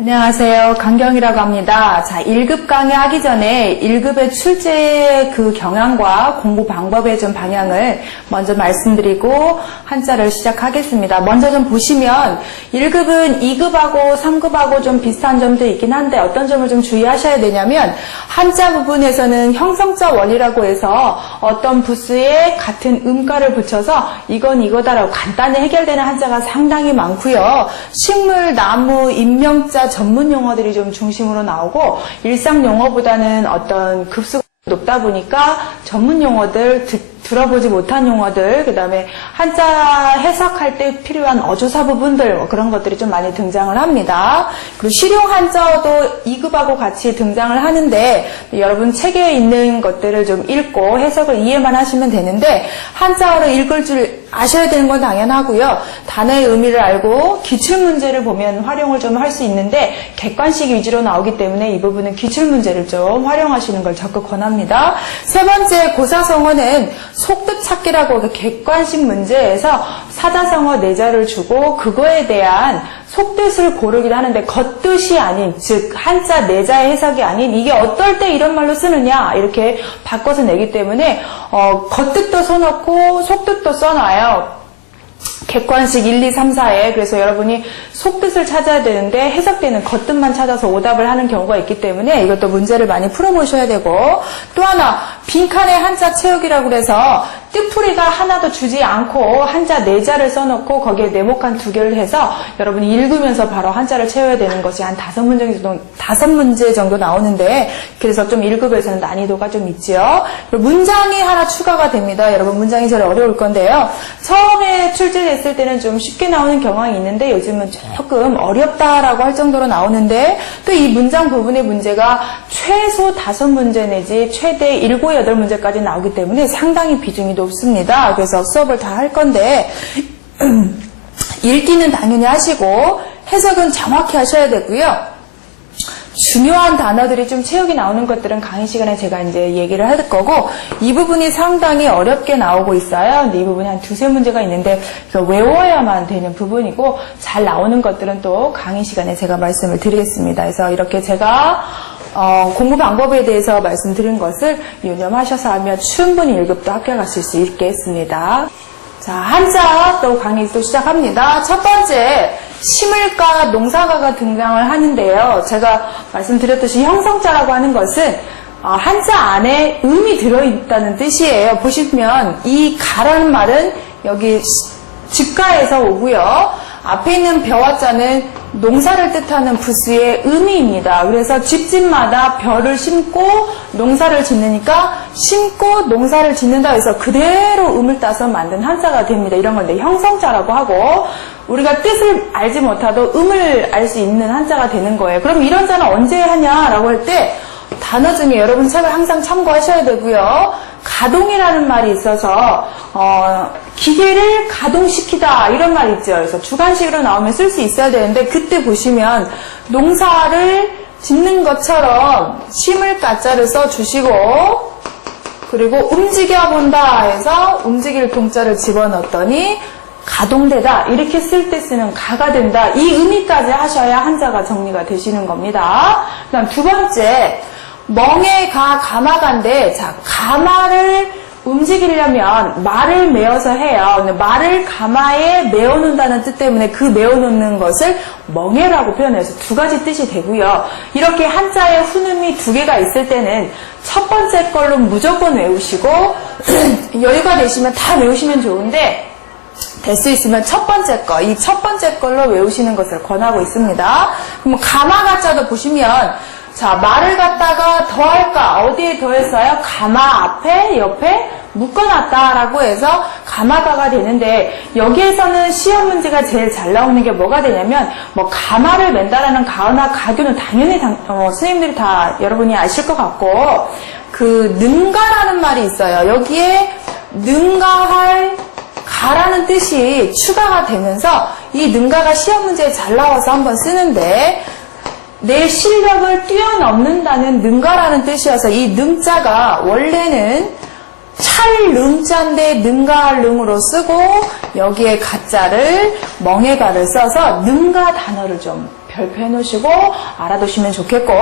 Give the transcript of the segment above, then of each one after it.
안녕하세요. 강경이라고 합니다. 자, 1급 강의하기 전에 1급의 출제 그 경향과 공부 방법의 좀 방향을 먼저 말씀드리고 한자를 시작하겠습니다. 먼저 좀 보시면 1급은 2급하고 3급하고 좀 비슷한 점도 있긴 한데 어떤 점을 좀 주의하셔야 되냐면 한자 부분에서는 형성자 원리라고 해서 어떤 부수에 같은 음가를 붙여서 이건 이거다라고 간단히 해결되는 한자가 상당히 많고요. 식물, 나무, 인명자 전문 용어들이 좀 중심으로 나오고 일상 용어보다는 어떤 급수가 높다 보니까 전문 용어들, 들어보지 못한 용어들, 그 다음에 한자 해석할 때 필요한 어조사 부분들, 뭐 그런 것들이 좀 많이 등장을 합니다. 그리고 실용 한자어도 2급하고 같이 등장을 하는데, 여러분 책에 있는 것들을 좀 읽고 해석을 이해만 하시면 되는데, 한자어를 읽을 줄 아셔야 되는 건 당연하고요. 단어의 의미를 알고 기출문제를 보면 활용을 좀 할 수 있는데, 객관식 위주로 나오기 때문에 이 부분은 기출문제를 좀 활용하시는 걸 적극 권합니다. 세 번째, 고사성어는 속뜻 찾기라고 객관식 문제에서 사자성어 내자를 주고 그거에 대한 속뜻을 고르기도 하는데 겉뜻이 아닌, 즉 한자 내자의 해석이 아닌 이게 어떨 때 이런 말로 쓰느냐 이렇게 바꿔서 내기 때문에 겉뜻도 써놓고 속뜻도 써놔요. 객관식 1, 2, 3, 4에 그래서 여러분이 속뜻을 찾아야 되는데 해석되는 겉뜻만 찾아서 오답을 하는 경우가 있기 때문에 이것도 문제를 많이 풀어보셔야 되고 또 하나 빈칸에 한자 채우기라고 해서 뜻풀이가 하나도 주지 않고 한자 내자를 써놓고 거기에 네모칸 2개를 해서 여러분이 읽으면서 바로 한자를 채워야 되는 것이 한 5문제 정도 나오는데 그래서 좀 1급에서는 난이도가 좀 있지요. 그리고 문장이 하나 추가가 됩니다. 여러분 문장이 제일 어려울 건데요. 처음에 출제됐을 때는 좀 쉽게 나오는 경향이 있는데 요즘은 조금 어렵다라고 할 정도로 나오는데 또 이 문장 부분의 문제가 최소 5문제 내지 최대 7, 8문제까지 나오기 때문에 상당히 비중이 높습니다. 그래서 수업을 다 할 건데 읽기는 당연히 하시고 해석은 정확히 하셔야 되고요. 중요한 단어들이 좀 채우기 나오는 것들은 강의 시간에 제가 이제 얘기를 할 거고 이 부분이 상당히 어렵게 나오고 있어요. 근데 이 부분이 한 2, 3문제가 있는데 외워야만 되는 부분이고 잘 나오는 것들은 또 강의 시간에 제가 말씀을 드리겠습니다. 그래서 이렇게 제가 공부 방법에 대해서 말씀드린 것을 유념하셔서 하면 충분히 1급도 합격하실 수 있겠습니다. 자, 한자 또 강의 또 시작합니다. 첫 번째, 심을가, 농사가가 등장을 하는데요. 제가 말씀드렸듯이 형성자라고 하는 것은 한자 안에 음이 들어있다는 뜻이에요. 보시면 이 가라는 말은 여기 집가에서 오고요. 앞에 있는 벼와자는 농사를 뜻하는 부수의 음이입니다. 그래서 집집마다 벼를 심고 농사를 짓으니까 심고 농사를 짓는다 해서 그대로 음을 따서 만든 한자가 됩니다. 이런 건데 형성자라고 하고 우리가 뜻을 알지 못하도 음을 알 수 있는 한자가 되는 거예요. 그럼 이런 자는 언제 하냐라고 할 때 단어 중에 여러분 책을 항상 참고하셔야 되고요. 가동이라는 말이 있어서 기계를 가동시키다 이런 말이 있죠. 그래서 주관식으로 나오면 쓸 수 있어야 되는데 그때 보시면 농사를 짓는 것처럼 심을 가자를 써주시고 그리고 움직여본다 해서 움직일 동자를 집어넣었더니 가동되다 이렇게 쓸 때 쓰는 가가 된다 이 의미까지 하셔야 한자가 정리가 되시는 겁니다. 그 다음 두 번째 멍에 가 가마가인데 자 가마를 움직이려면 말을 메어서 해요. 근데 말을 가마에 메어놓는다는 뜻 때문에 그 메어놓는 것을 멍에라고 표현해서 두 가지 뜻이 되고요. 이렇게 한자에 훈음이 2개가 있을 때는 첫 번째 걸로 무조건 외우시고 여유가 되시면 다 외우시면 좋은데 될 수 있으면 첫 번째 거, 이 첫 번째 걸로 외우시는 것을 권하고 있습니다. 그럼 가마가자도 보시면 자, 말을 갖다가 더할까? 어디에 더했어요? 가마 앞에, 옆에 묶어놨다라고 해서 가마가가 되는데 여기에서는 시험 문제가 제일 잘 나오는 게 뭐가 되냐면 뭐 가마를 맨다라는 가나 가교는 당연히 선생님들이 다 여러분이 아실 것 같고 그 능가라는 말이 있어요. 여기에 능가할 가라는 뜻이 추가가 되면서 이 능가가 시험 문제에 잘 나와서 한번 쓰는데 내 실력을 뛰어넘는다는 능가라는 뜻이어서 이 능자가 원래는 찰능자인데 능가능으로 쓰고 여기에 가자를 멍에가를 써서 능가 단어를 좀 별표 해놓으시고 알아두시면 좋겠고,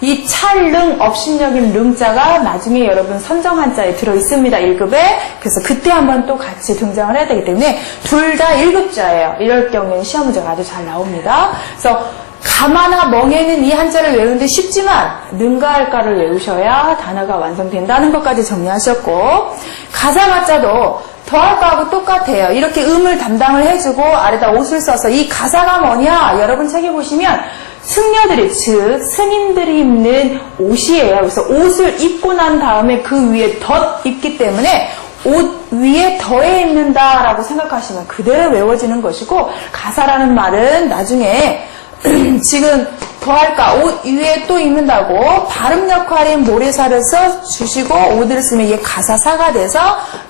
이 찰릉, 업신여긴 릉자가 나중에 여러분 선정 한자에 들어있습니다. 1급에. 그래서 그때 한번 또 같이 등장을 해야 되기 때문에 둘 다 1급자예요. 이럴 경우에는 시험 문제가 아주 잘 나옵니다. 그래서 가마나 멍에는 이 한자를 외우는데 쉽지만 능가 할까를 외우셔야 단어가 완성된다는 것까지 정리하셨고, 가사가자도 더할까하고 똑같아요. 이렇게 음을 담당을 해주고 아래다 옷을 써서 이 가사가 뭐냐? 여러분 책에 보시면 승려들이, 즉 스님들이 입는 옷이에요. 그래서 옷을 입고 난 다음에 그 위에 덧 입기 때문에 옷 위에 더해 입는다라고 생각하시면 그대로 외워지는 것이고, 가사라는 말은 나중에 지금 더할까 옷 위에 또 입는다고 발음 역할인 모래사를 써주시고 옷을 쓰면 이게 가사사가 돼서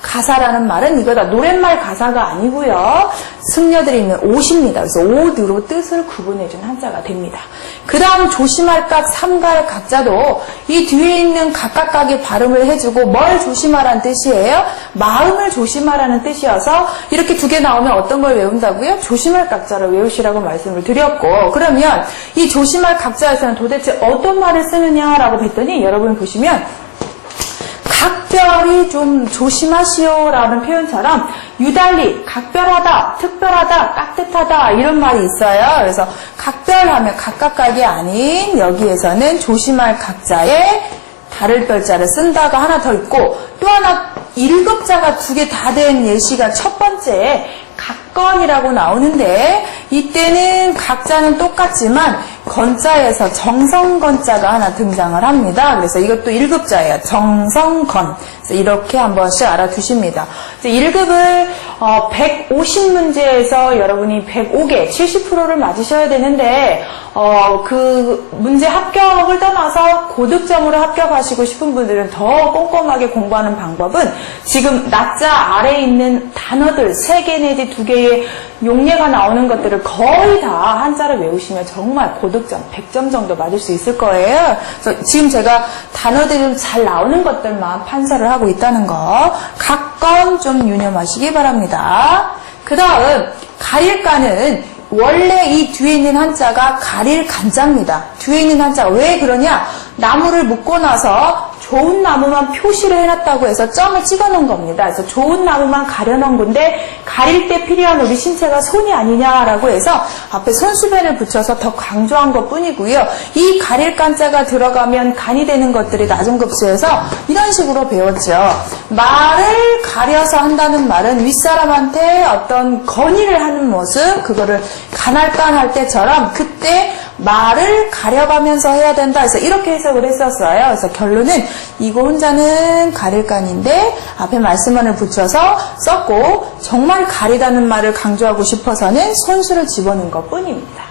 가사라는 말은 이거다. 노랫말 가사가 아니고요. 승려들이 입는 옷입니다. 그래서 옷으로 뜻을 구분해준 한자가 됩니다. 그 다음 조심할 각, 삼갈 각자도 이 뒤에 있는 각각각의 발음을 해주고 뭘 조심하라는 뜻이에요? 마음을 조심하라는 뜻이어서 이렇게 두 개 나오면 어떤 걸 외운다고요? 조심할 각자를 외우시라고 말씀을 드렸고, 그러면 이 조심할 각자에서는 도대체 어떤 말을 쓰느냐라고 봤더니 여러분 보시면 각별히 좀 조심하시오라는 표현처럼 유달리, 각별하다, 특별하다, 깍듯하다 이런 말이 있어요. 그래서 각별하면 각각각이 아닌 여기에서는 조심할 각자에 다를 별자를 쓴다가 하나 더 있고, 또 하나 1급자가 두 개 다 된 예시가 첫 번째 각건이라고 나오는데, 이때는 각자는 똑같지만 건자에서 정성건자가 하나 등장을 합니다. 그래서 이것도 1급자예요. 정성건. 그래서 이렇게 한 번씩 알아두십니다. 1급을 150문제에서 여러분이 105개, 70%를 맞으셔야 되는데 그 문제 합격을 떠나서 고득점으로 합격하시고 싶은 분들은 더 꼼꼼하게 공부하는 방법은 지금 낮자 아래에 있는 단어들 3개 내지 2개의 용례가 나오는 것들을 거의 다 한자를 외우시면 정말 고득점 100점 정도 맞을 수 있을 거예요. 그래서 지금 제가 단어들이 잘 나오는 것들만 판서를 하고 있다는 거 각건 좀 유념하시기 바랍니다. 그 다음 가릴가는 원래 이 뒤에 있는 한자가 가릴 간자입니다. 뒤에 있는 한자가 왜 그러냐? 나무를 묶고 나서 좋은 나무만 표시를 해놨다고 해서 점을 찍어놓은 겁니다. 그래서 좋은 나무만 가려놓은 건데 가릴 때 필요한 우리 신체가 손이 아니냐라고 해서 앞에 손수변을 붙여서 더 강조한 것뿐이고요. 이 가릴 간자가 들어가면 간이 되는 것들이 낮은 급수에서 이런 식으로 배웠죠. 말을 가려서 한다는 말은 윗사람한테 어떤 건의를 하는 모습, 그거를 간할간 할 때처럼 그때 말을 가려가면서 해야 된다 해서 이렇게 해석을 했었어요. 그래서 결론은 이거 혼자는 가릴간인데 앞에 말씀만을 붙여서 썼고, 정말 가리다는 말을 강조하고 싶어서는 손수를 집어넣은 것 뿐입니다.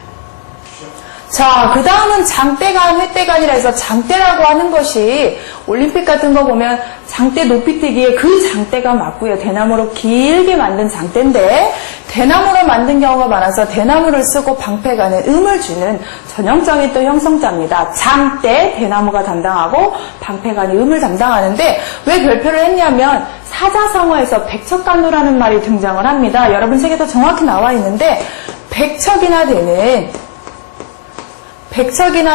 자, 그 다음은 장대간, 횟대간이라 해서 장대라고 하는 것이 올림픽 같은 거 보면 장대 높이뛰기에 그 장대가 맞고요. 대나무로 길게 만든 장대인데 대나무로 만든 경우가 많아서 대나무를 쓰고 방패간에 음을 주는 전형적인 또 형성자입니다. 장대, 대나무가 담당하고 방패간이 음을 담당하는데 왜 별표를 했냐면 사자성어에서 백척간도라는 말이 등장을 합니다. 여러분 책에도 정확히 나와 있는데 백척이나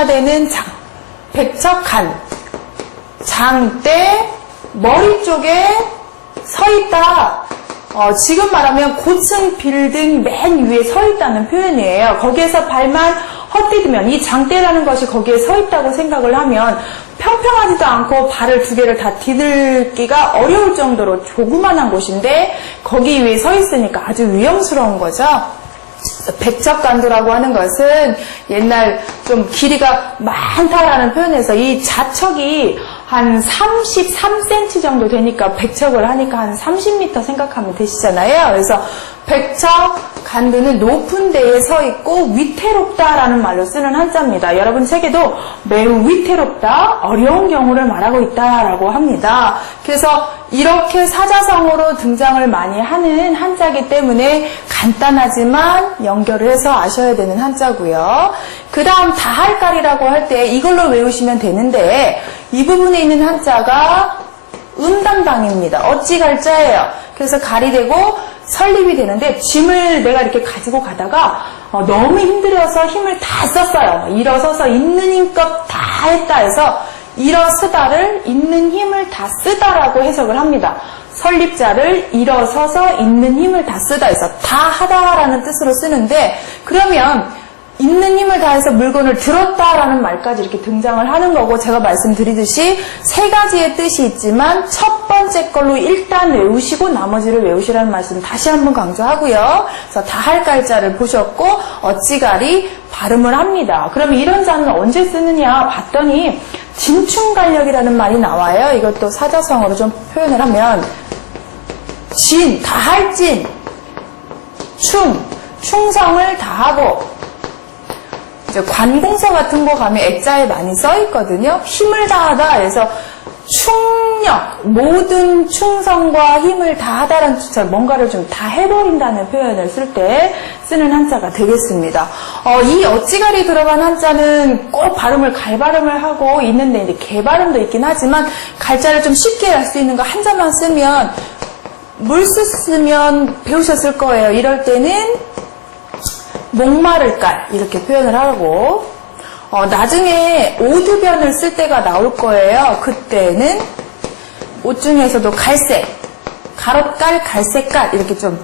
되는 백척간, 장대, 머리 쪽에 서 있다. 지금 말하면 고층 빌딩 맨 위에 서 있다는 표현이에요. 거기에서 발만 헛디디면 이 장대라는 것이 거기에 서 있다고 생각을 하면 평평하지도 않고 발을 두 개를 다 디딜기가 어려울 정도로 조그만한 곳인데 거기 위에 서 있으니까 아주 위험스러운 거죠. 백척간도라고 하는 것은 옛날 좀 길이가 많다라는 표현에서 이 자척이 한 33cm 정도 되니까 백척을 하니까 한 30m 생각하면 되시잖아요. 그래서 백척간도는 높은 데에 서 있고 위태롭다라는 말로 쓰는 한자입니다. 여러분 책에도 매우 위태롭다, 어려운 경우를 말하고 있다라고 합니다. 그래서 이렇게 사자성어로 등장을 많이 하는 한자이기 때문에 간단하지만 연결을 해서 아셔야 되는 한자고요. 그 다음 다할갈이라고 할 때 이걸로 외우시면 되는데 이 부분에 있는 한자가 음담당입니다. 어찌갈자예요. 그래서 갈이 되고 설립이 되는데 짐을 내가 이렇게 가지고 가다가 너무 힘들어서 힘을 다 썼어요. 일어서서 있는 힘껏 다 했다 해서 일어서다를 있는 힘을 다 쓰다라고 해석을 합니다. 설립자를 일어서서 있는 힘을 다 쓰다 해서 다 하다라는 뜻으로 쓰는데, 그러면 있는 힘을 다해서 물건을 들었다라는 말까지 이렇게 등장을 하는 거고, 제가 말씀드리듯이 세 가지의 뜻이 있지만 첫 번째 걸로 일단 외우시고 나머지를 외우시라는 말씀 다시 한번 강조하고요. 그래서 다 할 갈자를 보셨고 어찌가리 발음을 합니다. 그러면 이런 자는 언제 쓰느냐 봤더니 진충간력이라는 말이 나와요. 이것도 사자성어로 좀 표현을 하면 진, 다할 진, 충성을 다하고, 이제 관공서 같은 거 가면 액자에 많이 써 있거든요. 힘을 다하다 해서 충력, 모든 충성과 힘을 다하다라는 뜻처럼 뭔가를 좀 다 해버린다는 표현을 쓸 때 쓰는 한자가 되겠습니다. 이 어찌가리 들어간 한자는 꼭 발음을 갈발음을 하고 있는데, 이제 개발음도 있긴 하지만 갈자를 좀 쉽게 할 수 있는 거 한자만 쓰면, 물수 쓰면 배우셨을 거예요. 이럴 때는 목마를 깔 이렇게 표현을 하고, 나중에 오두변을 쓸 때가 나올 거예요. 그때는 옷 중에서도 갈색, 가롯깔, 갈색깔 이렇게 좀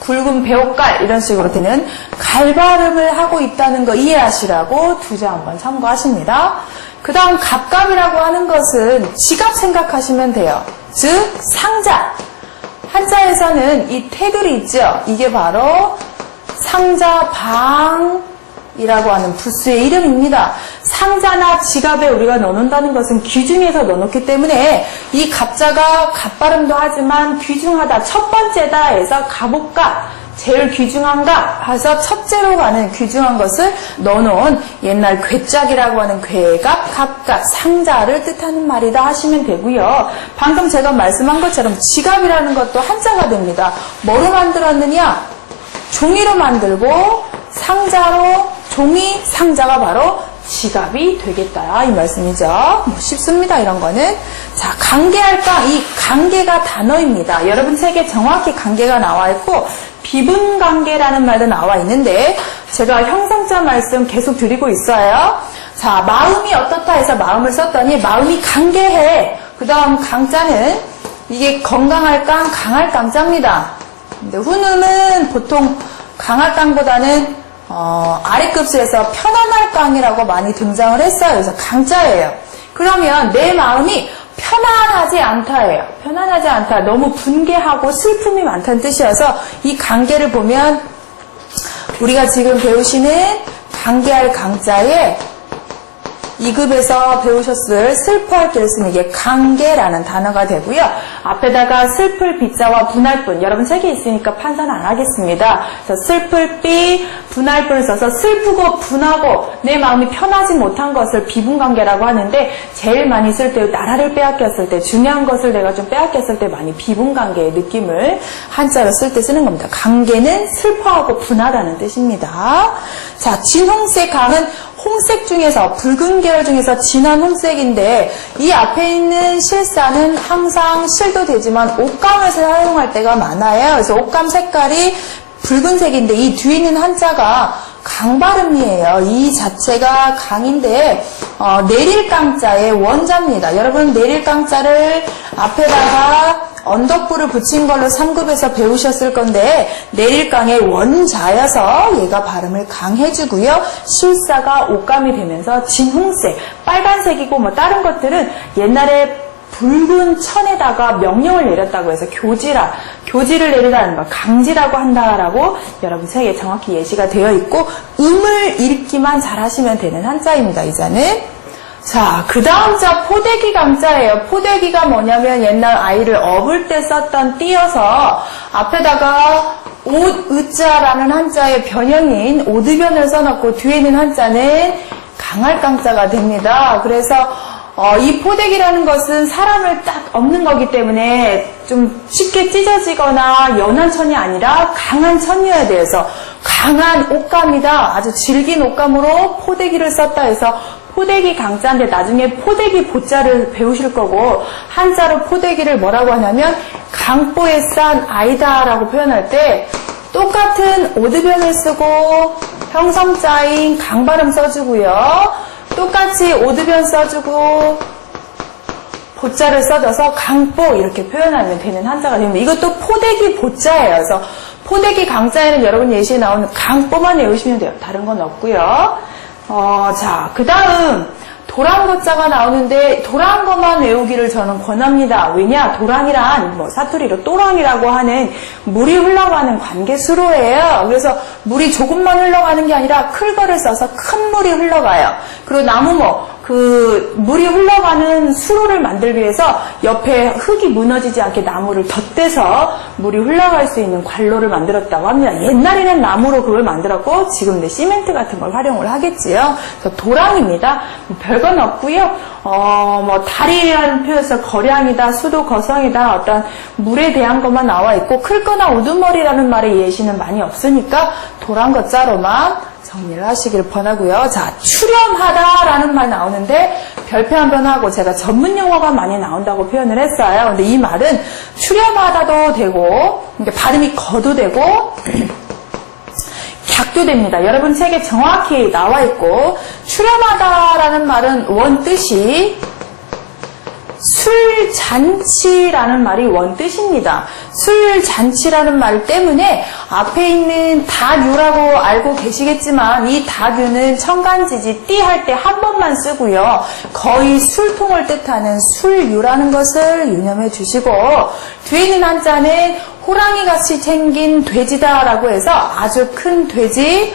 굵은 배옷깔 이런 식으로 되는 갈발음을 하고 있다는 거 이해하시라고 두 자 한번 참고하십니다. 그 다음 갑갑이라고 하는 것은 지갑 생각하시면 돼요. 즉 상자. 한자에서는 이 테두리 있죠. 이게 바로 상자방이라고 하는 부스의 이름입니다. 상자나 지갑에 우리가 넣는다는 것은 귀중해서 넣어놓기 때문에 이 갑자가 갑발음도 하지만 귀중하다, 첫 번째다 해서 갑옷갑, 제일 귀중한가 해서 첫째로 가는 귀중한 것을 넣어놓은 옛날 괴짝이라고 하는 괴갑, 갑갑, 상자를 뜻하는 말이다 하시면 되고요. 방금 제가 말씀한 것처럼 지갑이라는 것도 한자가 됩니다. 뭐로 만들었느냐? 종이로 만들고 상자로, 종이, 상자가 바로 지갑이 되겠다 이 말씀이죠. 뭐 쉽습니다 이런 거는. 자, 관계할까? 이 관계가 단어입니다. 여러분 책에 정확히 관계가 나와 있고 비분관계라는 말도 나와 있는데 제가 형상자 말씀 계속 드리고 있어요. 자, 마음이 어떻다 해서 마음을 썼더니 마음이 관계해. 그 다음 강자는 이게 건강할 강, 강할 강자입니다. 근데 훈음은 보통 강할 강보다는 아래급수에서 편안할 강이라고 많이 등장을 했어요. 그래서 강자예요. 그러면 내 마음이 편안하지 않다예요. 편안하지 않다. 너무 분개하고 슬픔이 많다는 뜻이어서 이 관계를 보면 우리가 지금 배우시는 관계할 강자에 2급에서 배우셨을 슬퍼할 때를 쓰는 이게 관계라는 단어가 되고요. 앞에다가 슬플 비자와 분할 분, 여러분 책에 있으니까 판단 안 하겠습니다. 그래서 슬플 비, 분할 분을 써서 슬프고 분하고 내 마음이 편하지 못한 것을 비분관계라고 하는데 제일 많이 쓸 때 나라를 빼앗겼을 때, 중요한 것을 내가 좀 빼앗겼을 때 많이 비분관계의 느낌을 한자로 쓸 때 쓰는 겁니다. 관계는 슬퍼하고 분하다는 뜻입니다. 자, 진홍색 강은 홍색 중에서 붉은 계열 중에서 진한 홍색인데 이 앞에 있는 실사는 항상 실도 되지만 옷감을 사용할 때가 많아요. 그래서 옷감 색깔이 붉은색인데 이 뒤에 있는 한자가 강발음이에요. 이 자체가 강인데 내릴 강자의 원자입니다. 여러분 내릴 강자를 앞에다가 언덕부를 붙인 걸로 3급에서 배우셨을 건데 내릴 강의 원자여서 얘가 발음을 강해주고요. 실사가 옷감이 되면서 진홍색, 빨간색이고 뭐 다른 것들은 옛날에 붉은 천에다가 명령을 내렸다고 해서 교지를 내리라는 거 강지라고 한다라고 여러분 책에 정확히 예시가 되어 있고 음을 읽기만 잘하시면 되는 한자입니다. 이 자는. 자, 그 다음 자 포대기 강자예요. 포대기가 뭐냐면 옛날 아이를 업을 때 썼던 띄어서 앞에다가 옷, 의자라는 한자의 변형인 오드변을 써놓고 뒤에 있는 한자는 강할 강자가 됩니다. 그래서 이 포대기라는 것은 사람을 딱 엎는 거기 때문에 좀 쉽게 찢어지거나 연한 천이 아니라 강한 천이어야 돼서 강한 옷감이다. 아주 질긴 옷감으로 포대기를 썼다 해서 포대기 강자인데 나중에 포대기 보자를 배우실 거고 한자로 포대기를 뭐라고 하냐면 강보에 싼 아이다라고 표현할 때 똑같은 오드변을 쓰고 형성자인 강 발음 써주고요. 똑같이 오드변 써주고 보자를 써줘서 강보 이렇게 표현하면 되는 한자가 됩니다. 이것도 포대기 보자예요. 그래서 포대기 강자에는 여러분 예시에 나오는 강보만 외우시면 돼요. 다른 건 없고요. 자, 그 다음 도랑거자가 나오는데 도랑거만 외우기를 저는 권합니다. 왜냐? 도랑이란 사투리로 또랑이라고 하는 물이 흘러가는 관계수로예요. 그래서 물이 조금만 흘러가는 게 아니라 클거를 써서 큰 물이 흘러가요. 그리고 나무모 그 물이 흘러가는 수로를 만들기 위해서 옆에 흙이 무너지지 않게 나무를 덧대서 물이 흘러갈 수 있는 관로를 만들었다고 합니다. 옛날에는 나무로 그걸 만들었고 지금 시멘트 같은 걸 활용을 하겠지요. 그래서 도랑입니다. 별건 없고요. 다리라는 표현에서 거량이다, 수도 거성이다, 어떤 물에 대한 것만 나와 있고 클거나 우두머리라는 말의 예시는 많이 없으니까 도랑거자로만 정리를 하시길 권하고요. 자, 출염하다라는 말 나오는데 별표 한번 하고 제가 전문 용어가 많이 나온다고 표현을 했어요. 근데 이 말은 출염하다도 되고 발음이 거도 되고 객도 됩니다. 여러분 책에 정확히 나와 있고 출염하다라는 말은 원뜻이 술잔치라는 말이 원뜻입니다. 술잔치라는 말 때문에 앞에 있는 다유라고 알고 계시겠지만 이 다유는 청간지지 띠 할 때 한 번만 쓰고요. 거의 술통을 뜻하는 술유라는 것을 유념해 주시고 뒤에 있는 한자는 호랑이같이 생긴 돼지다라고 해서 아주 큰 돼지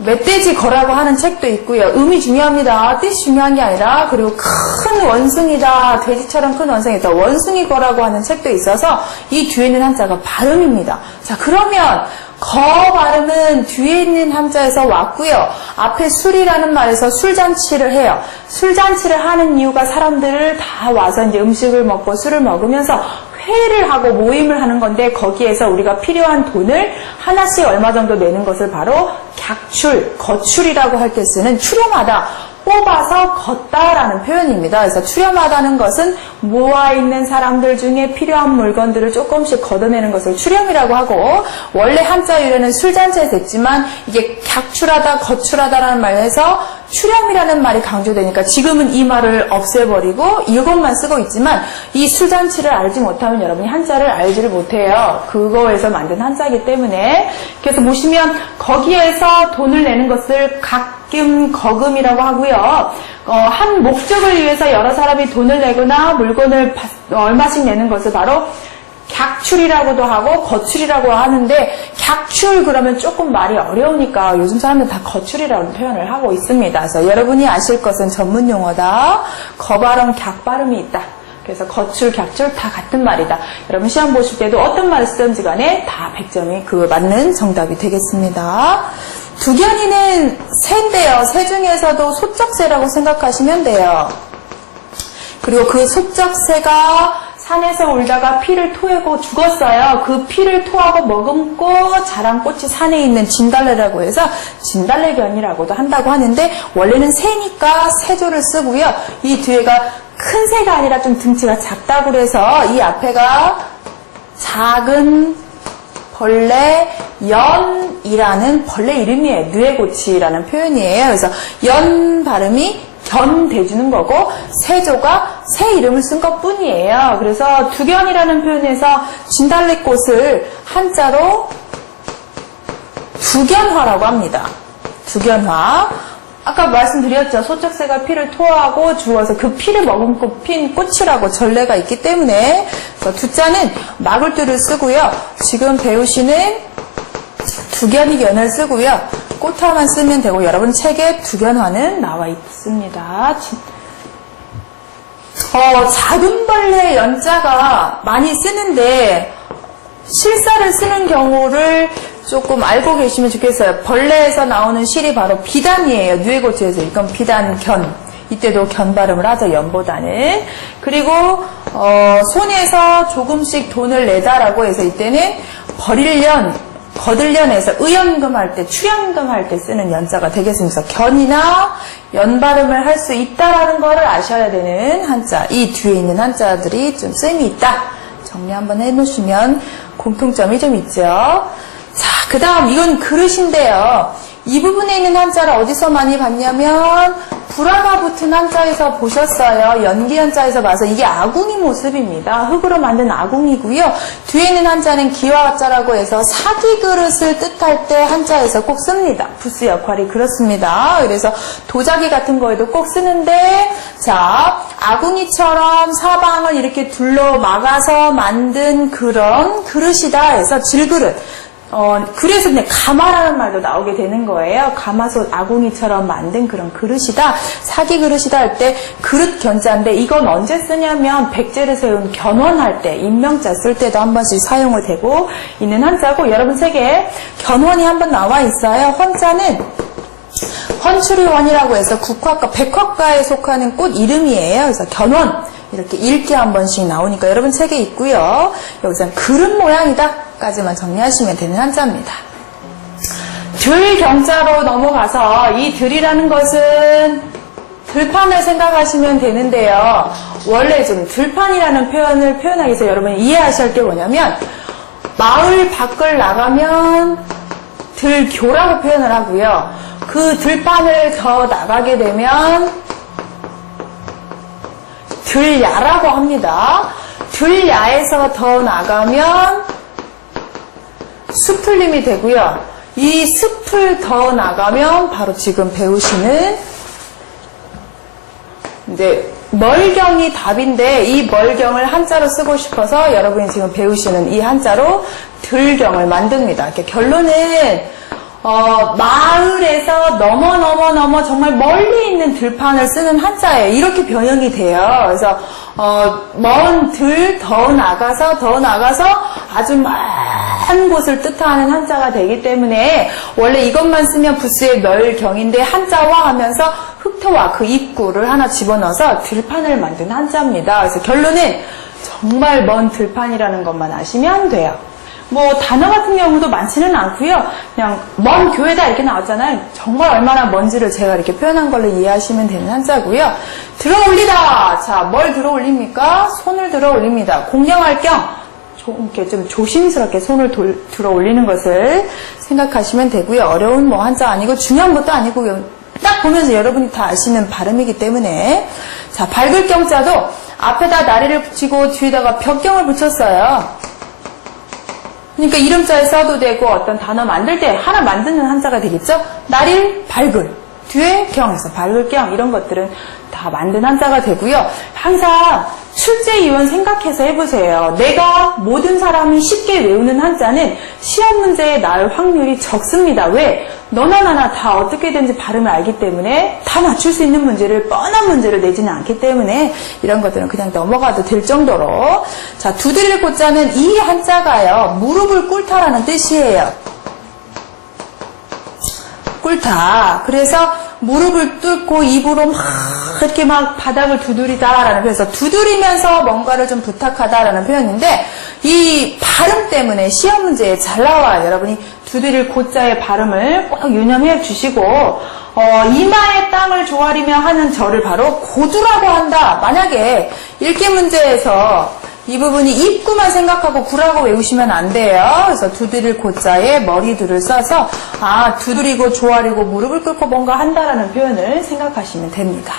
멧돼지 거라고 하는 책도 있고요. 음이 중요합니다. 뜻이 중요한 게 아니라 그리고 큰 원숭이다. 돼지처럼 큰 원숭이다. 원숭이 거라고 하는 책도 있어서 이 뒤에 있는 한자가 발음입니다. 자, 그러면 거 발음은 뒤에 있는 한자에서 왔고요. 앞에 술이라는 말에서 술잔치를 해요. 술잔치를 하는 이유가 사람들을 다 와서 이제 음식을 먹고 술을 먹으면서 회의를 하고 모임을 하는 건데 거기에서 우리가 필요한 돈을 하나씩 얼마 정도 내는 것을 바로 객출, 거출이라고 할 때 쓰는 출염하다, 뽑아서 걷다라는 표현입니다. 그래서 출염하다는 것은 모아있는 사람들 중에 필요한 물건들을 조금씩 걷어내는 것을 출염이라고 하고 원래 한자 유래는 술잔치에 됐지만 이게 객출하다, 거출하다라는 말에서 출염이라는 말이 강조되니까 지금은 이 말을 없애버리고 이것만 쓰고 있지만 이 술잔치를 알지 못하면 여러분이 한자를 알지를 못해요. 그거에서 만든 한자이기 때문에 그래서 보시면 거기에서 돈을 내는 것을 거금이라고 하고요. 한 목적을 위해서 여러 사람이 돈을 내거나 물건을 얼마씩 내는 것을 바로 객출이라고도 하고 거출이라고 하는데 객출 그러면 조금 말이 어려우니까 요즘 사람들 다 거출이라고 표현을 하고 있습니다. 그래서 여러분이 아실 것은 전문 용어다. 거발음, 객발음이 있다. 그래서 거출, 객출 다 같은 말이다. 여러분 시험 보실 때도 어떤 말을 쓰든지 간에 다 100점이 그 맞는 정답이 되겠습니다. 두견이는 새인데요. 새 중에서도 소쩍새라고 생각하시면 돼요. 그리고 그 소쩍새가 산에서 울다가 피를 토하고 죽었어요. 그 피를 토하고 머금고 자란 꽃이 산에 있는 진달래라고 해서 진달래견이라고도 한다고 하는데 원래는 새니까 새조를 쓰고요. 이 뒤에가 큰 새가 아니라 좀 등치가 작다고 해서 이 앞에가 작은 벌레 연이라는 벌레 이름이에요. 누에고치라는 표현이에요. 그래서 연 발음이 견 대주는 거고 새조가 새 이름을 쓴 것뿐이에요. 그래서 두견이라는 표현에서 진달래꽃을 한자로 두견화라고 합니다. 두견화. 아까 말씀드렸죠. 소쩍새가 피를 토하고 죽어서 그 피를 머금고 핀 꽃이라고 전례가 있기 때문에 두자는 마글두를 쓰고요. 지금 배우시는 두견이 견을 쓰고요. 꽃화만 쓰면 되고 여러분 책에 두견화는 나와 있습니다. 작은 벌레 연자가 많이 쓰는데 실사를 쓰는 경우를 조금 알고 계시면 좋겠어요. 벌레에서 나오는 실이 바로 비단이에요. 누에고치에서 이건 비단 견. 이때도 견 발음을 하죠. 연보다는. 그리고 손에서 조금씩 돈을 내자라고 해서 이때는 버릴 연, 거들 연에서 의연금 할 때, 출연금 할 때 쓰는 연자가 되겠습니다. 견이나 연 발음을 할 수 있다라는 거를 아셔야 되는 한자. 이 뒤에 있는 한자들이 좀 셈이 있다. 정리 한번 해놓으시면 공통점이 좀 있죠. 자, 그 다음 이건 그릇인데요. 이 부분에 있는 한자를 어디서 많이 봤냐면 불화가 붙은 한자에서 보셨어요. 연기 한자에서 봐서 이게 아궁이 모습입니다. 흙으로 만든 아궁이고요. 뒤에 있는 한자는 기와자라고 해서 사기 그릇을 뜻할 때 한자에서 꼭 씁니다. 부스 역할이 그렇습니다. 그래서 도자기 같은 거에도 꼭 쓰는데, 자, 아궁이처럼 사방을 이렇게 둘러 막아서 만든 그런 그릇이다 해서 질그릇. 그래서 그냥 가마라는 말도 나오게 되는 거예요. 가마솥 아궁이처럼 만든 그런 그릇이다. 사기 그릇이다 할 때 그릇 견자인데 이건 언제 쓰냐면 백제를 세운 견훤할 때, 임명자 쓸 때도 한 번씩 사용을 되고 있는 한자고, 여러분 책에 견훤이 한번 나와 있어요. 헌자는 헌추리원이라고 해서 국화과, 백화과에 속하는 꽃 이름이에요. 그래서 견훤 이렇게 읽기 한 번씩 나오니까 여러분 책에 있고요. 여기서는 그릇 모양이다 까지만 정리하시면 되는 한자입니다. 들경자로 넘어가서 이 들이라는 것은 들판을 생각하시면 되는데요. 원래 좀 들판이라는 표현을 표현하기 위해서 여러분이 이해하셔야 할 게 뭐냐면, 마을 밖을 나가면 들교라고 표현을 하고요. 그 들판을 더 나가게 되면 들야라고 합니다. 들야에서 더 나가면 수풀림이 되고요. 이 숲을 더 나가면 바로 지금 배우시는 이제 멀경이 답인데, 이 멀경을 한자로 쓰고 싶어서 여러분이 지금 배우시는 이 한자로 들경을 만듭니다. 이렇게 결론은 마을에서 넘어 정말 멀리 있는 들판을 쓰는 한자예요. 이렇게 변형이 돼요. 그래서 먼 들 더 나가서 아주 먼 곳을 뜻하는 한자가 되기 때문에 원래 이것만 쓰면 부수의 멸경인데 한자화하면서 흑토와 그 입구를 하나 집어넣어서 들판을 만든 한자입니다. 그래서 결론은 정말 먼 들판이라는 것만 아시면 돼요. 뭐 단어 같은 경우도 많지는 않고요. 그냥 먼 교회다 이렇게 나왔잖아요. 정말 얼마나 먼지를 제가 이렇게 표현한 걸로 이해하시면 되는 한자고요. 들어올리다. 자, 뭘 들어올립니까? 손을 들어올립니다. 공경할 겸 이렇게 좀 조심스럽게 손을 들어 올리는 것을 생각하시면 되고요. 어려운 뭐 한자 아니고 중요한 것도 아니고 딱 보면서 여러분이 다 아시는 발음이기 때문에. 자, 밝을 경자도 앞에다 나리를 붙이고 뒤에다가 벽경을 붙였어요. 그러니까 이름자에 써도 되고 어떤 단어 만들 때 하나 만드는 한자가 되겠죠? 나릴, 밝을, 뒤에 경에서 밝을 경, 이런 것들은 다 만든 한자가 되고요. 항상 출제 이원 생각해서 해보세요. 내가 모든 사람이 쉽게 외우는 한자는 시험 문제에 나올 확률이 적습니다. 왜? 너나 나나 다 어떻게든지 발음을 알기 때문에 다 맞출 수 있는 문제를, 뻔한 문제를 내지는 않기 때문에 이런 것들은 그냥 넘어가도 될 정도로. 자, 두드릴 고자는 이 한자가요, 무릎을 꿇다라는 뜻이에요. 꿇다. 그래서 무릎을 뚫고 입으로 막 이렇게 막 바닥을 두드리다라는, 그래서 두드리면서 뭔가를 좀 부탁하다라는 표현인데, 이 발음 때문에 시험 문제에 잘 나와요. 여러분이 두드릴 고자의 발음을 꼭 유념해 주시고, 이마에 땅을 조아리며 하는 절을 바로 고두라고 한다. 만약에 읽기 문제에서 이 부분이 입구만 생각하고 구라고 외우시면 안 돼요. 그래서 두드릴 고자에 머리둘을 써서 두드리고 조아리고 무릎을 꿇고 뭔가 한다라는 표현을 생각하시면 됩니다.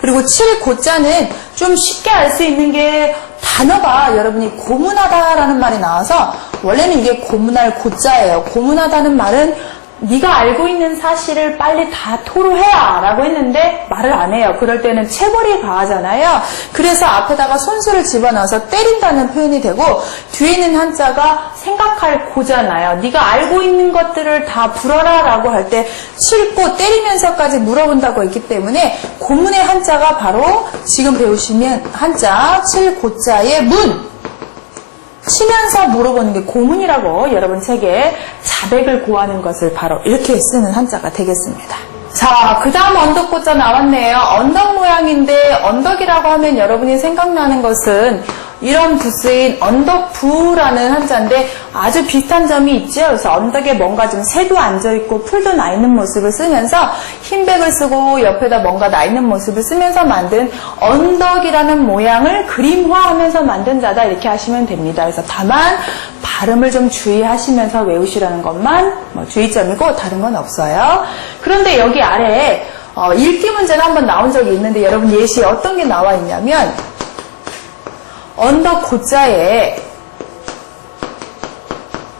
그리고 칠 고자는 좀 쉽게 알 수 있는 게 단어가 여러분이 고문하다라는 말이 나와서 원래는 이게 고문할 고자예요. 고문하다는 말은 네가 알고 있는 사실을 빨리 다 토로해야 라고 했는데 말을 안 해요. 그럴 때는 체벌이 가하잖아요. 그래서 앞에다가 손수를 집어넣어서 때린다는 표현이 되고, 뒤에 있는 한자가 생각할 고잖아요. 네가 알고 있는 것들을 다 불어라 라고 할 때 칠고 때리면서까지 물어본다고 했기 때문에 고문의 한자가 바로 지금 배우시면 한자 칠고자의 문, 치면서 물어보는 게 고문이라고 여러분 책에 자백을 고하는 것을 바로 이렇게 쓰는 한자가 되겠습니다. 자, 그 다음 언덕고자 나왔네요. 언덕 모양인데 언덕이라고 하면 여러분이 생각나는 것은 이런 부스인 언덕부라는 한자인데 아주 비슷한 점이 있죠. 그래서 언덕에 뭔가 좀 새도 앉아있고 풀도 나 있는 모습을 쓰면서 흰백을 쓰고 옆에다 뭔가 나 있는 모습을 쓰면서 만든 언덕이라는 모양을 그림화하면서 만든 자다 이렇게 하시면 됩니다. 그래서 다만 발음을 좀 주의하시면서 외우시라는 것만 주의점이고 다른 건 없어요. 그런데 여기 아래에 읽기 문제가 한번 나온 적이 있는데 여러분 예시에 어떤 게 나와 있냐면 언덕 고자에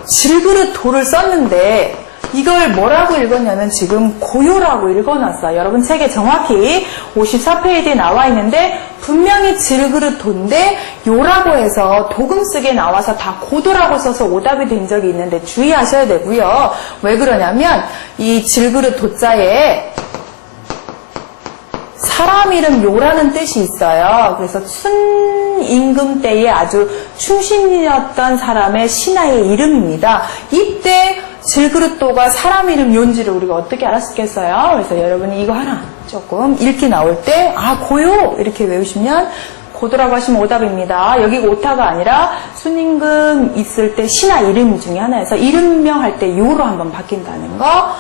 질그릇 도를 썼는데 이걸 뭐라고 읽었냐면 지금 고요라고 읽어놨어요. 여러분 책에 정확히 54페이지에 나와 있는데 분명히 질그릇 도인데 요라고 해서 도금쓰게 나와서 다 고도라고 써서 오답이 된 적이 있는데 주의하셔야 되고요. 왜 그러냐면 이 질그릇 도자에 사람 이름 요라는 뜻이 있어요. 그래서 순임금 때에 아주 충신이었던 사람의 신하의 이름입니다. 이때 질그릇도가 사람 이름 요인지를 우리가 어떻게 알았겠어요? 그래서 여러분이 이거 하나 조금 읽기 나올 때 고요 이렇게 외우시면 고도라고 하시면 오답입니다. 여기 오타가 아니라 순임금 있을 때 신하 이름 중에 하나여서 이름명 할 때 요로 한번 바뀐다는 거.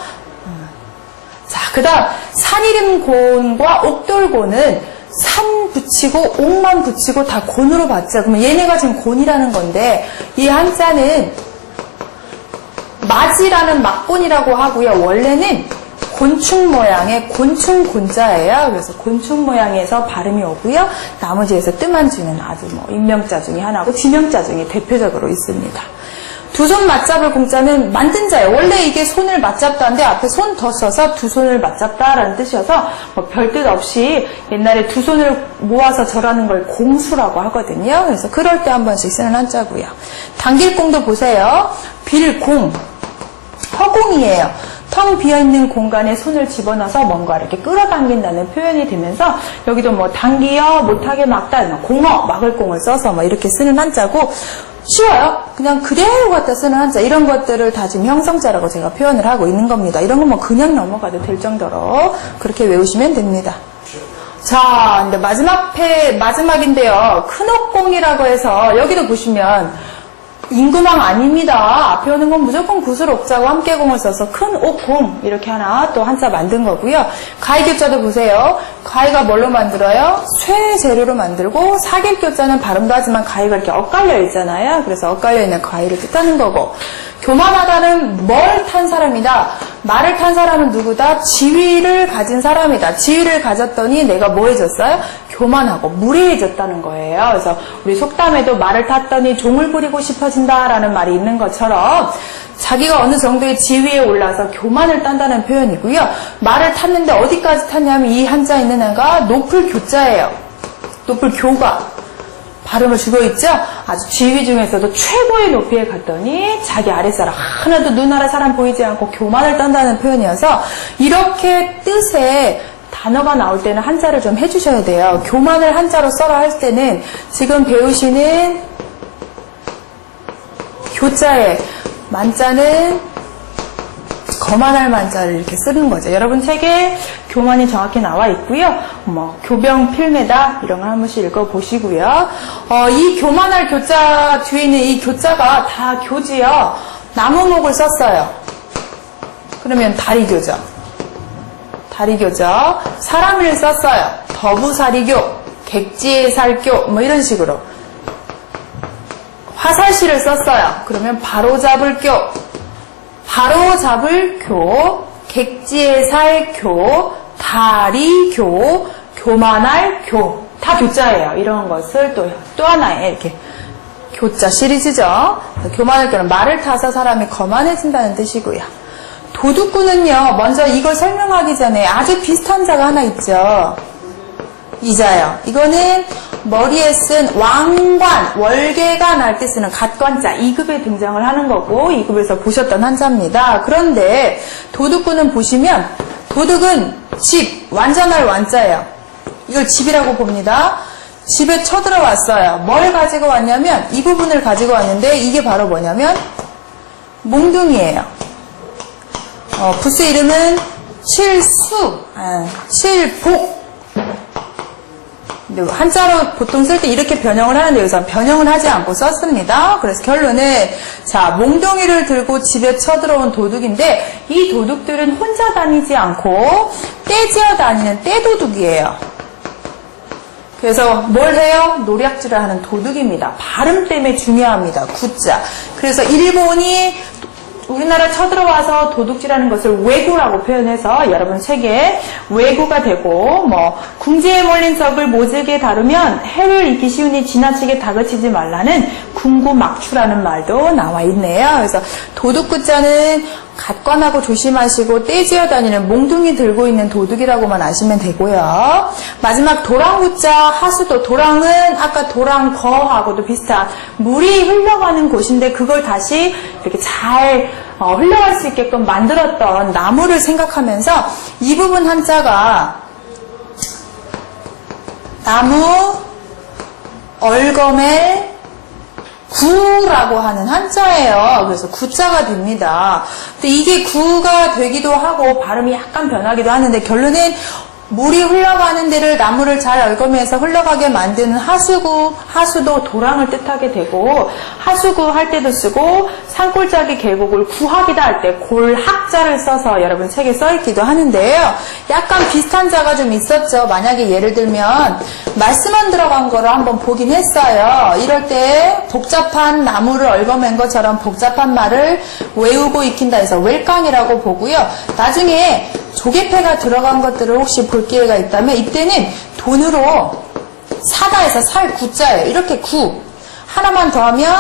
자, 그 다음 산이름곤과 옥돌곤은 산 붙이고 옥만 붙이고 다 곤으로 봤죠. 그러면 얘네가 지금 곤이라는 건데 이 한자는 맞이라는 막곤이라고 하고요. 원래는 곤충 모양의 곤충 곤자예요. 그래서 곤충 모양에서 발음이 오고요. 나머지에서 뜸한 주는 아주 인명자 중에 하나고 지명자 중에 대표적으로 있습니다. 두 손 맞잡을 공자는 만든 자예요. 원래 이게 손을 맞잡다인데 앞에 손 더 써서 두 손을 맞잡다라는 뜻이어서 별뜻 없이 옛날에 두 손을 모아서 절하는 걸 공수라고 하거든요. 그래서 그럴 때 한 번씩 쓰는 한자고요. 당길공도 보세요. 빌공, 허공이에요. 텅 비어있는 공간에 손을 집어넣어서 뭔가 이렇게 끌어당긴다는 표현이 되면서 여기도 당기어 못하게 막다, 공어, 막을 공을 써서 이렇게 쓰는 한자고 쉬워요. 그냥 그대로 갖다 쓰는 한자. 이런 것들을 다 지금 형성자라고 제가 표현을 하고 있는 겁니다. 이런 건 그냥 넘어가도 될 정도로 그렇게 외우시면 됩니다. 자, 근데 마지막인데요. 큰옥공이라고 해서 여기도 보시면 인구망 아닙니다. 앞에 오는 건 무조건 구슬 옥자고 함께공을 써서 큰 옥공 이렇게 하나 또 한자 만든 거고요. 가위교자도 보세요. 가위가 뭘로 만들어요? 쇠 재료로 만들고 사길교자는 발음도 하지만 가위가 이렇게 엇갈려 있잖아요. 그래서 엇갈려 있는 가위를 뜻하는 거고 교만하다는 뭘 탄 사람이다. 말을 탄 사람은 누구다? 지위를 가진 사람이다. 지위를 가졌더니 내가 뭐 해졌어요? 교만하고 무례해졌다는 거예요. 그래서 우리 속담에도 말을 탔더니 종을 부리고 싶어진다라는 말이 있는 것처럼 자기가 어느 정도의 지위에 올라서 교만을 딴다는 표현이고요. 말을 탔는데 어디까지 탔냐면 이 한자 있는 애가 높을 교자예요. 높을 교가. 발음을 주고 있죠? 아주 지위 중에서도 최고의 높이에 갔더니 자기 아랫사람 하나도 눈 아래 사람 보이지 않고 교만을 딴다는 표현이어서 이렇게 뜻의 단어가 나올 때는 한자를 좀 해주셔야 돼요. 교만을 한자로 써라 할 때는 지금 배우시는 교자에 만자는 거만할 만자를 이렇게 쓰는 거죠. 여러분 책에 교만이 정확히 나와 있고요. 교병 필매다 이런 거 한 번씩 읽어보시고요. 이 교만할 교자 뒤에 있는 이 교자가 다 교지요. 나무목을 썼어요. 그러면 다리교죠. 다리교죠. 사람을 썼어요. 더부사리교, 객지살교 이런 식으로. 화살시를 썼어요. 그러면 바로잡을 교, 바로잡을 교, 객지에 살 교, 다리교, 교만할 교. 다 교자예요. 이런 것을 또 하나의 이렇게 교자 시리즈죠. 교만할 교는 말을 타서 사람이 거만해진다는 뜻이고요. 도둑꾼은요, 먼저 이걸 설명하기 전에 아주 비슷한 자가 하나 있죠. 이자요. 이거는 머리에 쓴 왕관, 월계관 할 때 쓰는 갓관자 2급에 등장을 하는 거고 2급에서 보셨던 한자입니다. 그런데 도둑꾼은 보시면 도둑은 집, 완전할 완자예요. 이걸 집이라고 봅니다. 집에 쳐들어왔어요. 뭘 가지고 왔냐면 이 부분을 가지고 왔는데 이게 바로 뭐냐면 몽둥이에요. 부스 이름은 칠수, 칠복. 한자로 보통 쓸 때 이렇게 변형을 하는데 여기서 변형을 하지 않고 썼습니다. 그래서 결론은 자 몽둥이를 들고 집에 쳐들어온 도둑인데 이 도둑들은 혼자 다니지 않고 떼지어 다니는 떼도둑이에요. 그래서 뭘 해요? 노략질을 하는 도둑입니다. 발음 때문에 중요합니다. 구자. 그래서 일본이 우리나라 쳐들어와서 도둑질하는 것을 왜구라고 표현해서 여러분 책에 왜구가 되고 뭐 궁지에 몰린 썩을 모질게 다루면 해를 잊기 쉬우니 지나치게 다그치지 말라는 궁구막추라는 말도 나와 있네요. 그래서 도둑구자는 갓관하고 조심하시고 떼지어 다니는 몽둥이 들고 있는 도둑이라고만 아시면 되고요. 마지막 도랑구자 하수도. 도랑은 아까 도랑거하고도 비슷한 물이 흘러가는 곳인데 그걸 다시 이렇게 잘 흘러갈 수 있게끔 만들었던 나무를 생각하면서 이 부분 한자가 나무 얼거멜 구라고 하는 한자예요. 그래서 구자가 됩니다. 근데 이게 구가 되기도 하고 발음이 약간 변하기도 하는데 결론은 물이 흘러가는 데를 나무를 잘 얽어매서 흘러가게 만드는 하수구, 하수도 도랑을 뜻하게 되고 하수구 할 때도 쓰고 산골짜기 계곡을 구하기다 할 때 골학자를 써서 여러분 책에 써있기도 하는데요. 약간 비슷한 자가 좀 있었죠. 만약에 예를 들면 말씀만 들어간 거를 한번 보긴 했어요. 이럴 때 복잡한 나무를 얽어맨 것처럼 복잡한 말을 외우고 익힌다 해서 웰깡이라고 보고요. 나중에 조개패가 들어간 것들을 혹시 볼 기회가 있다면 이때는 돈으로 사다 해서 살 구자예요. 이렇게 구 하나만 더하면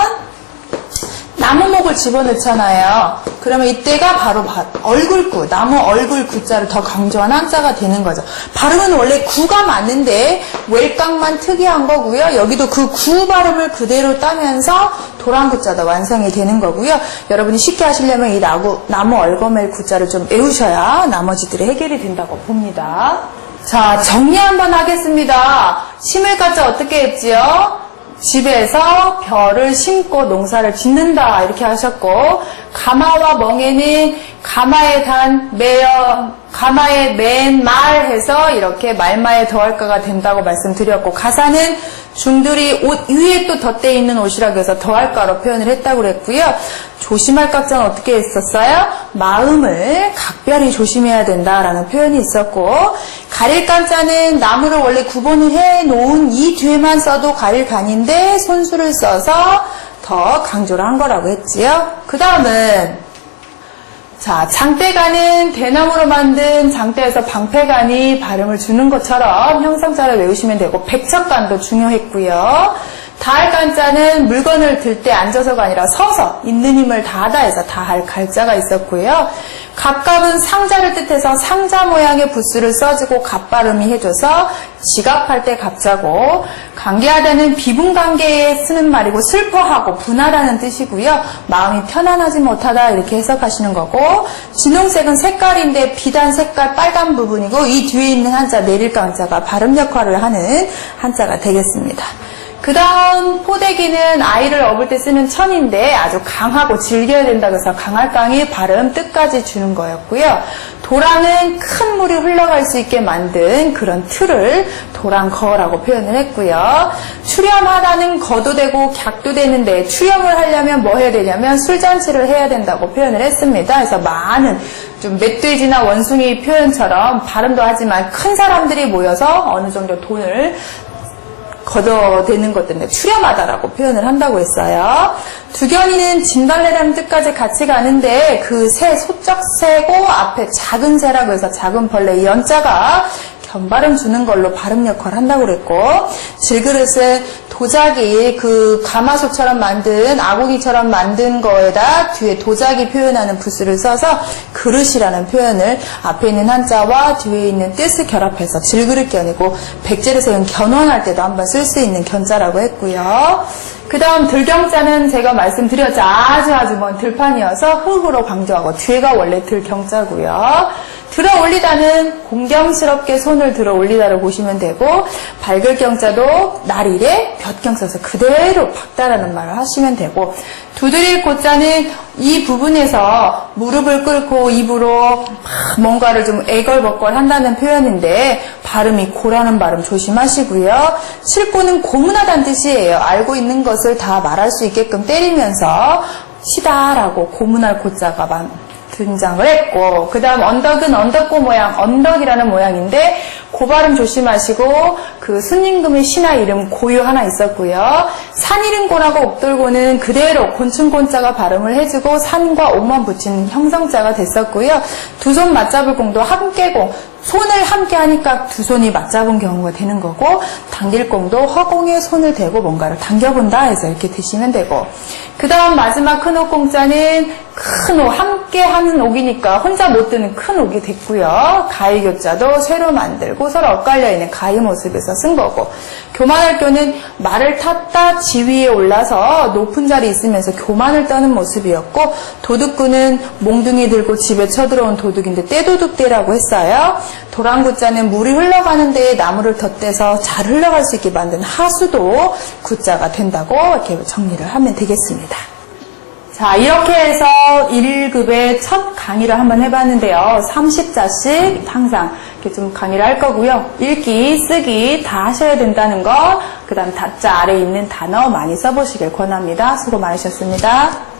나무목을 집어넣잖아요. 그러면 이때가 바로 얼굴구, 나무 얼굴 구자를 더 강조한 한자가 되는 거죠. 발음은 원래 구가 맞는데 웰깡만 특이한 거고요. 여기도 그 구 발음을 그대로 따면서 도랑구자도 완성이 되는 거고요. 여러분이 쉽게 하시려면 이 나무 얼거멜 구자를 좀 외우셔야 나머지들이 해결이 된다고 봅니다. 자, 정리 한번 하겠습니다. 심을 가자 어떻게 했지요? 집에서 벼를 심고 농사를 짓는다 이렇게 하셨고 가마와 멍에는 가마에 단 매여 가마에 맨 말 해서 이렇게 말마에 더할까가 된다고 말씀드렸고 가사는 중들이 옷 위에 또 덧대 있는 옷이라고 해서 더할까로 표현을 했다고 그랬고요. 조심할 각자는 어떻게 했었어요? 마음을 각별히 조심해야 된다라는 표현이 있었고 가릴 깐자는 나무를 원래 구분을 해놓은 이 뒤에만 써도 가릴 간인데 손수를 써서 더 강조를 한 거라고 했지요. 그 다음은 자, 장대간은 대나무로 만든 장대에서 방패간이 발음을 주는 것처럼 형상자를 외우시면 되고 백척간도 중요했고요. 다할 간자는 물건을 들 때 앉아서가 아니라 서서 있는 힘을 다하다 해서 다할 갈자가 있었고요. 갑갑은 상자를 뜻해서 상자 모양의 부수를 써주고 갑발음이 해줘서 지갑할 때 갑자고 관계하다는 비분관계에 쓰는 말이고 슬퍼하고 분하다는 뜻이고요. 마음이 편안하지 못하다 이렇게 해석하시는 거고 진홍색은 색깔인데 비단 색깔 빨간 부분이고 이 뒤에 있는 한자 내릴강자가 발음 역할을 하는 한자가 되겠습니다. 그 다음 포대기는 아이를 업을 때 쓰는 천인데 아주 강하고 즐겨야 된다고 해서 강할강이 발음 뜻까지 주는 거였고요. 도랑은 큰 물이 흘러갈 수 있게 만든 그런 틀을 도랑거라고 표현을 했고요. 추렴하다는 거도 되고 객도 되는데 추렴을 하려면 뭐 해야 되냐면 술잔치를 해야 된다고 표현을 했습니다. 그래서 많은 좀 멧돼지나 원숭이 표현처럼 발음도 하지만 큰 사람들이 모여서 어느 정도 돈을 걷어대는 것들인데 추렴하다라고 표현을 한다고 했어요. 두견이는 진달래라는 뜻까지 같이 가는데 그 새 소쩍 새고 앞에 작은 새라고 해서 작은 벌레 이 연자가 견발음 주는 걸로 발음 역할을 한다고 그랬고 질그릇은 도자기 그 가마솥처럼 만든 아궁이처럼 만든 거에다 뒤에 도자기 표현하는 부수를 써서 그릇이라는 표현을 앞에 있는 한자와 뒤에 있는 뜻을 결합해서 질그릇 견이고 백제를 세운 견원할 때도 한번 쓸 수 있는 견자라고 했고요. 그 다음 들경자는 제가 말씀드렸죠. 아주 먼 들판이어서 흙으로 강조하고 뒤에가 원래 들경자고요. 들어 올리다는 공경스럽게 손을 들어 올리다로 보시면 되고, 밝을 경자도 날일에 볕경 써서 그대로 박다라는 말을 하시면 되고, 두드릴 고자는 이 부분에서 무릎을 꿇고 입으로 뭔가를 좀 애걸벅걸 한다는 표현인데, 발음이 고라는 발음 조심하시고요. 칠고는 고문하다는 뜻이에요. 알고 있는 것을 다 말할 수 있게끔 때리면서 시다라고 고문할 고자가 등장을 했고, 그 다음 언덕은 언덕고 모양, 언덕이라는 모양인데 고발음 조심하시고, 그 순임금의 신하 이름 고유 하나 있었고요. 산이름고라고 옥돌고는 그대로 곤충곤자가 발음을 해주고 산과 오만 붙인 형성자가 됐었고요. 두 손 맞잡을 공도 함께공, 손을 함께 하니까 두 손이 맞잡은 경우가 되는 거고, 당길 공도 허공에 손을 대고 뭔가를 당겨본다 해서 이렇게 드시면 되고, 그 다음 마지막 큰 옥 공자는 큰 옥, 함께 하는 옥이니까 혼자 못 드는 큰 옥이 됐고요. 가위교자도 새로 만들고 서로 엇갈려 있는 가위 모습에서 쓴 거고, 교만할 교는 말을 탔다 지위에 올라서 높은 자리에 있으면서 교만을 떠는 모습이었고, 도둑구는 몽둥이 들고 집에 쳐들어온 도둑인데 떼도둑대라고 했어요. 도랑구자는 물이 흘러가는 데에 나무를 덧대서 잘 흘러갈 수 있게 만든 하수도 구자가 된다고 이렇게 정리를 하면 되겠습니다. 자, 이렇게 해서 1급의 첫 강의를 한번 해봤는데요. 30자씩 항상 이렇게 좀 강의를 할 거고요. 읽기, 쓰기 다 하셔야 된다는 거, 그 다음 다자 아래에 있는 단어 많이 써보시길 권합니다. 수고 많으셨습니다.